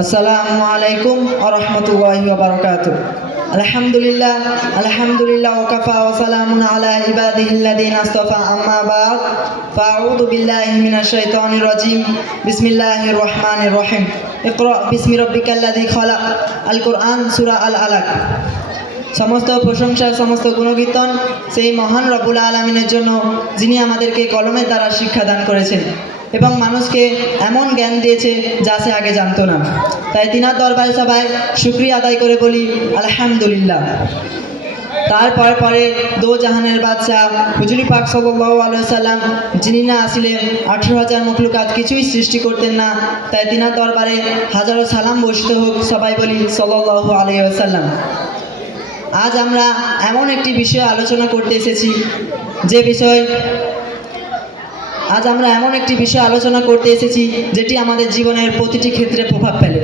আসসালামু আলাইকুম ওয়া রাহমাতুল্লাহি ওয়া বারাকাতুহু। আলহামদুলিল্লাহ ওয়া কাফা ওয়া সালামুন আলা ইবাদিহিল্লাযিনা আসতাফা, আম্মা বা'দ, ফাআউযু বিল্লাহি মিনাশ শাইতানির রাজীম। বিসমিল্লাহির রহমানির রহিম। ইকরা বিসমি রাব্বিকাল্লাযী খালাক। আল কোরআন, সূরা আল আলাক। সমস্ত প্রশংসা, সমস্ত গুণকীর্তন সেই মহান রব্বুল আলামিনের জন্য, যিনি আমাদেরকে কলমের দ্বারা শিক্ষা দান করেছেন এবং মানুষকে এমন জ্ঞান দিয়েছে যা সে আগে জানতো না। তাই তিনার দরবারে সবাই শুকরিয়া আদায় করে বলি আলহামদুলিল্লাহ। তারপর পরে দো জাহানের বাদশাহ হুজুর পাক সাল্লাল্লাহু আলাইহি ওয়াসাল্লাম, যিনি না আসলে 18,000 মখলুকাত কিছুই সৃষ্টি করতেন না, তাই তিনার দরবারে হাজারো সালাম বর্ষিত হোক। সবাই বলি সাল্লাল্লাহু আলাইহি ওয়াসাল্লাম। আজ আমরা এমন একটি বিষয়ে আলোচনা করতে এসেছি, যেটি আমাদের জীবনের প্রতিটি ক্ষেত্রে প্রভাব ফেলে।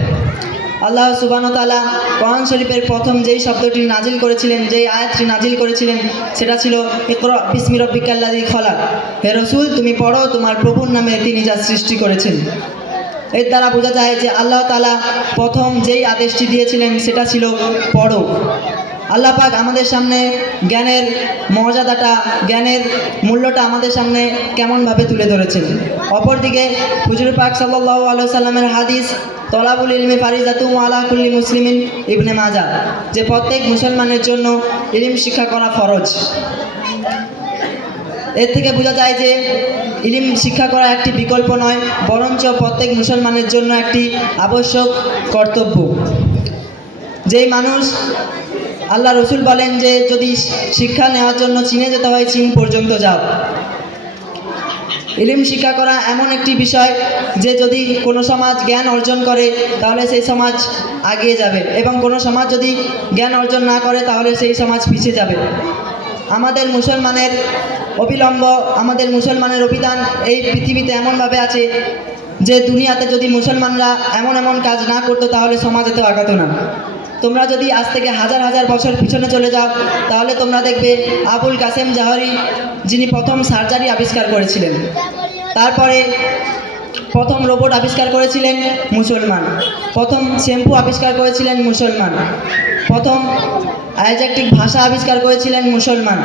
আল্লাহ সুবহানাহু ওয়া তাআলা কোরআন শরীফের প্রথম যেই শব্দটি নাজিল করেছিলেন, যেই আয়াতটি নাজিল করেছিলেন, সেটা ছিল ইকরা বিসমি রাব্বিকাল্লাযী খালাক। হে রাসূল, তুমি পড়ো তোমার প্রভুর নামে, তিনি যা সৃষ্টি করেছেন। এর দ্বারা বোঝা যায় যে আল্লাহ তাআলা প্রথম যেই আদেশটি দিয়েছিলেন সেটা ছিল পড়ো। আল্লাহ পাক আমাদের সামনে জ্ঞানের মর্যাদাটা, জ্ঞানের মূল্যটা আমাদের সামনে কেমনভাবে তুলে ধরেছেন। অপরদিকে হুজুর পাক সাল্লাল্লাহু আলাইহি ওয়াসাল্লামের হাদিস, তলাবুল ইলমি ফারিজাতুন আলা কুল্লি মুসলিমিন, ইবনে মাজাহ, যে প্রত্যেক মুসলমানের জন্য ইলম শিক্ষা করা ফরজ। এর থেকে বোঝা যায় যে ইলম শিক্ষা করা একটি বিকল্প নয়, বরঞ্চ প্রত্যেক মুসলমানের জন্য একটি আবশ্যক কর্তব্য। যেই মানুষ, আল্লাহ রসুল বলেন যে যদি শিক্ষা নেওয়ার জন্য চীনে যেতে হয়, চীন পর্যন্ত যাও। ইলম শিক্ষা করা এমন একটি বিষয় যে যদি কোনো সমাজ জ্ঞান অর্জন করে তাহলে সেই সমাজ এগিয়ে যাবে, এবং কোনো সমাজ যদি জ্ঞান অর্জন না করে তাহলে সেই সমাজ পিছিয়ে যাবে। আমাদের মুসলমানের অভিধান এই পৃথিবীতে এমনভাবে আছে যে দুনিয়াতে যদি মুসলমানরা এমন কাজ না করতো তাহলে সমাজ এত আগাতো না। তোমরা যদি আজ থেকে হাজার হাজার বছর পিছনে চলে যাও তাহলে তোমরা দেখবে আবুল কাসেম জাহরি, যিনি প্রথম সার্জারি আবিষ্কার করেছিলেন, তারপরে প্রথম রোবট আবিষ্কার করেছিলেন মুসলমান, প্রথম শ্যাম্পু আবিষ্কার করেছিলেন মুসলমান, প্রথম আইজ্যাকটিক ভাষা আবিষ্কার করেছিলেন মুসলমান,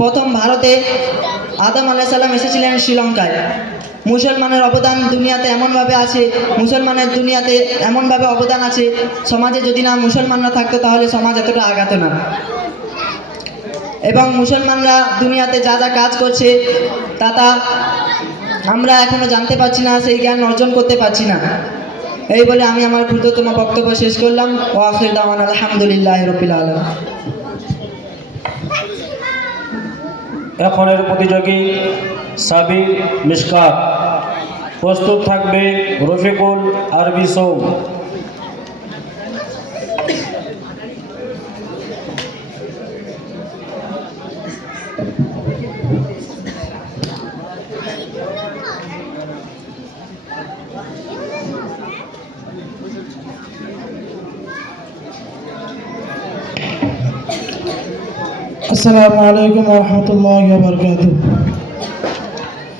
প্রথম ভারতে আদম আলাইহিস সালাম এসেছিলেন শ্রীলঙ্কায়। মুসলমানের অবদান দুনিয়াতে এমনভাবে আছে, অবদান আছে, সমাজে যদি না মুসলমানরা থাকতো তাহলে সমাজ এতটা আগাতো না। এবং মুসলমানরা দুনিয়াতে যা যা কাজ করছে তা আমরা এখনো জানতে পারছি না, সেই জ্ঞান অর্জন করতে পারছি না। এই বলে আমি আমার ক্ষুদ্রতম বক্তব্য শেষ করলাম। ওয়া আখির দাওয়ানা আলহামদুলিল্লাহি রাব্বিল আলামিন। এখনের প্রতিযোগী সাবির মিশকাত, প্রস্তুত থাকবে রফিকুল আরবি সৌম। আসসালামু আলাইকুম ওয়া রাহমাতুল্লাহি ওয়া বারাকাতুহু।